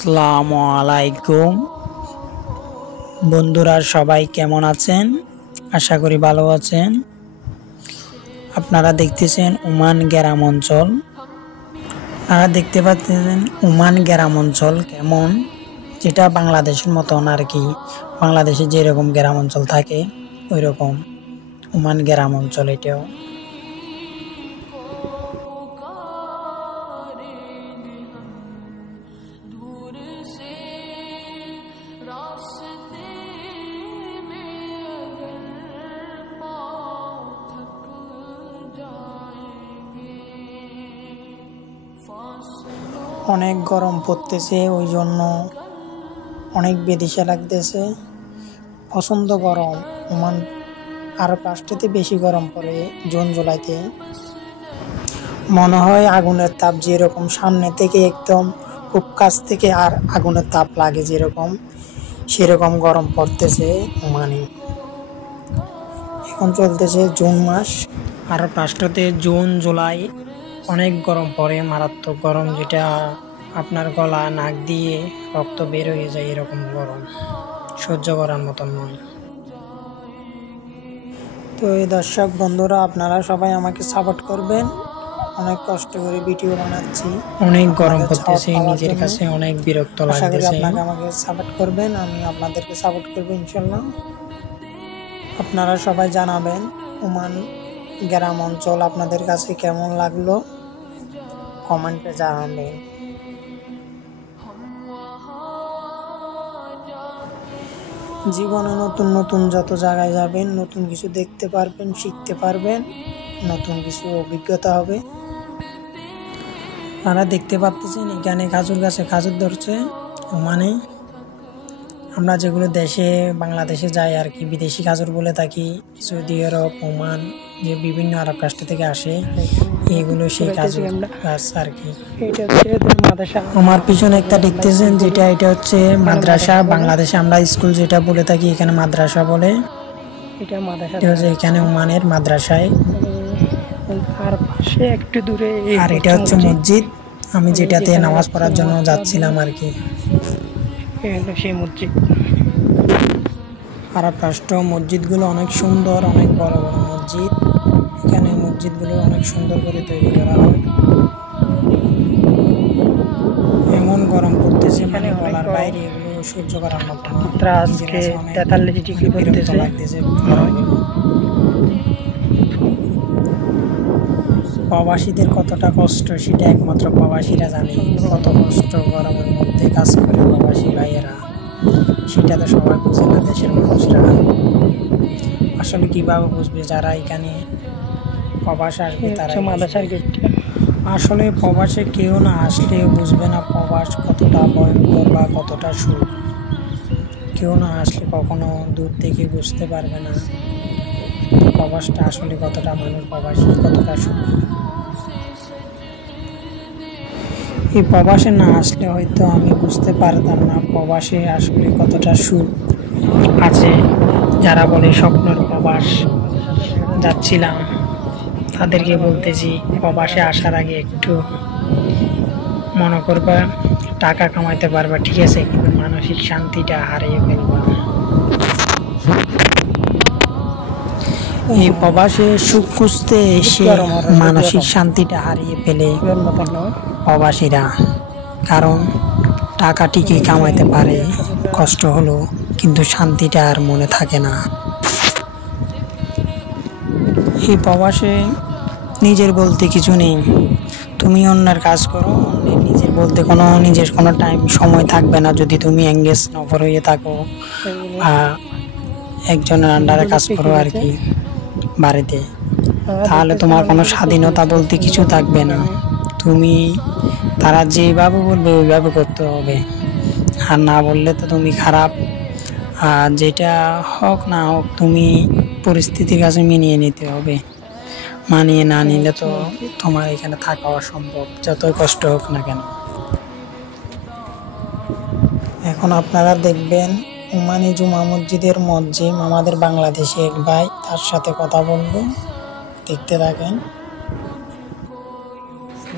আসসালামু আলাইকুম বন্ধুরা, সবাই কেমন আছেন? আশা করি ভালো আছেন। আপনারা দেখতেছেন ওমান গ্রাম অঞ্চল। আপনারা দেখতে পাচ্ছেন ওমান গ্রাম অঞ্চল কেমন, যেটা বাংলাদেশের মতন আর কি। বাংলাদেশে যেরকম গ্রাম অঞ্চল থাকে ওই রকম ওমান গ্রাম অঞ্চল এটাও। অনেক গরম পড়তেছে, ওই জন্য অনেক বেদিশা লাগতেছে। পছন্দ গরম ওমান, আর পাঁচটাতে বেশি গরম পড়ে জুন জুলাইতে। মনে হয় আগুনের তাপ যেরকম সামনে থেকে একদম খুব কাছ থেকে আর আগুনের তাপ লাগে যেরকম, সেরকম গরম পড়তেছে ওমানে। এখন চলতেছে জুন মাস, আর পাঁচটাতে জুন জুলাই অনেক গরম পড়ে, মারাত্মক গরম, যেটা আপনার গলা নাক দিয়ে রক্ত বের হয়ে যায়, এরকম গরম সহ্য করার মতন নয়। তো এই দর্শক বন্ধুরা, আপনারা সবাই আমাকে সাপোর্ট করবেন। অনেক কষ্ট করে ভিডিও বানাচ্ছি, অনেক গরম পড়তেছে, নিজের কাছে অনেক বিরক্ত লাগতেছে। আপনাকে আমাকে সাপোর্ট করবেন, আমি আপনাদেরকে সাপোর্ট করবো ইনশাল্লাহ। আপনারা সবাই জানাবেন ওমান গ্রাম অঞ্চল আপনাদের কাছে কেমন লাগলো, কমেন্টে জানাবেন। জীবনে নতুন নতুন যত জায়গায় যাবেন, নতুন কিছু দেখতে পারবেন, শিখতে পারবেন, নতুন কিছু অভিজ্ঞতা হবে। আপনারা দেখতে পাচ্ছেন এখানে খাজুর গাছে খাজুর ধরছে ওমানে। আমরা যেগুলো দেশে বাংলাদেশে যাই আর কি, বিদেশি খাজুর বলে থাকি, সৌদি আরব, ওমান, যে বিভিন্ন আরব রাষ্ট্র থেকে আসে, এগুলো সেই খাজুর গাছ আর কি। আমার পিছনে একটা দেখতেছেন, যেটা এটা হচ্ছে মাদ্রাসা। বাংলাদেশে আমরা স্কুল যেটা বলে থাকি, এখানে মাদ্রাসা বলে। এটা হচ্ছে এখানে ওমানের মাদ্রাসায়। আর পাশে একটু দূরে আর এটা হচ্ছে মসজিদ, আমি যেটাতে নামাজ পড়ার জন্য যাচ্ছিলাম আর কি। সেই মসজিদ, আরব রাষ্ট্র মসজিদগুলো অনেক সুন্দর, অনেক বড় বড় মসজিদ। এখানে মসজিদগুলো অনেক সুন্দর করে তৈরি করা হয়। এমন গরম পড়তেছে, মানে বলার বাইরে, এগুলো সহ্য করার মতো না। 43 ডিগ্রি পড়তেছে, লাগতেছে গরমগুলো। প্রবাসীদের কতটা কষ্ট সেটা একমাত্র প্রবাসীরা জানে, কত কষ্ট গরমের মধ্যে কাজ করে প্রবাসী ভাইয়েরা, সেটা তো সবাই বুঝে না। দেশের মানুষরা আসলে কিভাবে বুঝবে, যারা এখানে প্রবাসে আসবে তারা আসলে প্রবাসে কেউ না আসলে বুঝবে না প্রবাস কতটা ভয়ঙ্কর বা কতটা সুখ। কেউ না আসলে কখনো দূর থেকে বুঝতে পারবে না প্রবাসটা আসলে কতটা, মানুষ প্রবাসী কতটা সুখ। এই প্রবাসে না আসলে হয়তো আমি বুঝতে পারতাম না প্রবাসে আসলে কতটা সুখ আছে। যারা বলে স্বপ্নের প্রবাস যাচ্ছিলাম, তাদেরকে বলতেছি প্রবাসে আসার আগে একটু মনে করবা টাকা কামাইতে পারবা, ঠিক আছে, কিন্তু মানসিক শান্তিটা হারিয়ে ফেলবা। এই প্রবাসে সুখ খুঁজতে এসে মানসিক শান্তিটা হারিয়ে ফেলে প্রবাসীরা। কারণ টাকা ঠিকই কামাইতে পারে, কষ্ট হলো, কিন্তু শান্তিটা আর মনে থাকে না। এই প্রবাসে নিজের বলতে কিছু নেই। তুমি অন্যের কাজ করো, নিজের কোনো টাইম সময় থাকবে না যদি তুমি এঙ্গেজ নফর হয়ে থাকো বা একজনের আন্ডারে কাজ করো আর কি বাড়িতে, তাহলে তোমার কোনো স্বাধীনতা বলতে কিছু থাকবে না। তুমি তারা যেভাবে বলবে ওইভাবে করতে হবে, আর না বললে তো তুমি খারাপ। আর যেটা হোক না হোক তুমি পরিস্থিতির কাছে মিনিয়ে নিতে হবে। মানিয়ে না নিলে তো তোমার এখানে থাকা অসম্ভব, যতই কষ্ট হোক না কেন। এখন আপনারা দেখবেন ওমানি জুমা মসজিদের মসজিদ, আমাদের বাংলাদেশে এক ভাই, তার সাথে কথা বলবো, দেখতে থাকেন।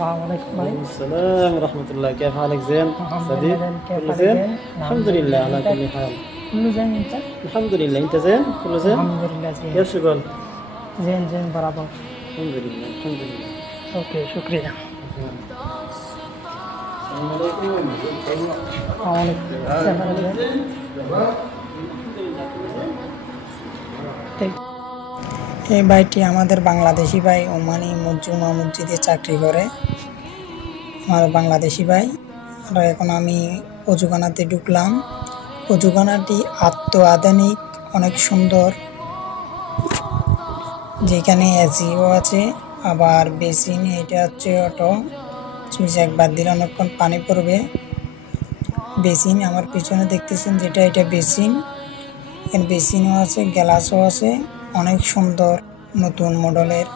वालेकुम भाई। अस्सलाम रहमतुल्लाह, कैफ हालक ज़ैन? सदीक कुल्लु ज़ैन? अल्हम्दुलिल्लाह अला कुल्ली हाल। كله زين انت؟ अल्हम्दुलिल्लाह, انت زين؟ كله زين؟ الحمد لله زين كيف شغل؟ زين زين برابر. الحمد لله الحمد لله. اوكي شكرا. السلام عليكم. وعليكم السلام. زين. এই ভাইটি আমাদের বাংলাদেশি ভাই, ওমানি জুমা মসজিদে চাকরি করে, আমার বাংলাদেশি ভাই। আর এখন আমি অজুখানাতে ঢুকলাম। অজুখানাটি আধুনিক, অনেক সুন্দর, যেখানে এসিও আছে, আবার বেসিন। এটা হচ্ছে অটো, সুইচ একবার দিলে অনেকক্ষণ পানি পড়বে। বেসিন আমার পিছনে দেখতেছেন যেটা, এটা বেসিন। এর বেসিনও আছে, গ্লাসও আছে। অনেক সুন্দর নতুন মডেলের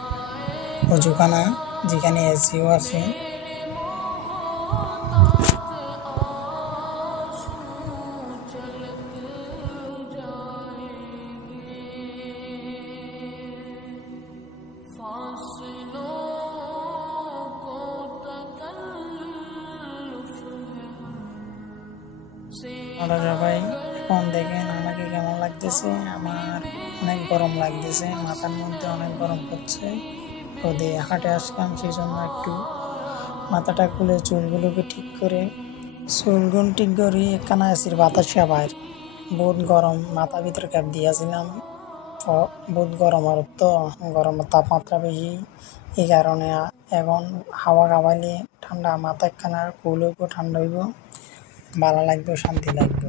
অজুখানা, যেখানে এসিও আছে। আপনারা ভাই এখন দেখেন আমাকে কেমন লাগতেছে। আমার অনেক গরম লাগতেছে, মাথার মধ্যে অনেক গরম করছে। রোদে হাঁটে আসলাম, সেই জন্য একটু মাথাটা খুলে চুলগুলোকে ঠিক করে একখানা এসির বাতাসে বাইর বহুত গরম। মাথা ভিতরে ক্যাপ দিয়েছিলাম, বহুত গরম। আর তো গরমের তাপমাত্রা বেশি, এই কারণে এখন হাওয়া খাওয়াইলে ঠান্ডা মাথা একখানা কুল হইব, ঠান্ডা হইব, ভালো লাগবে, শান্তি লাগবে।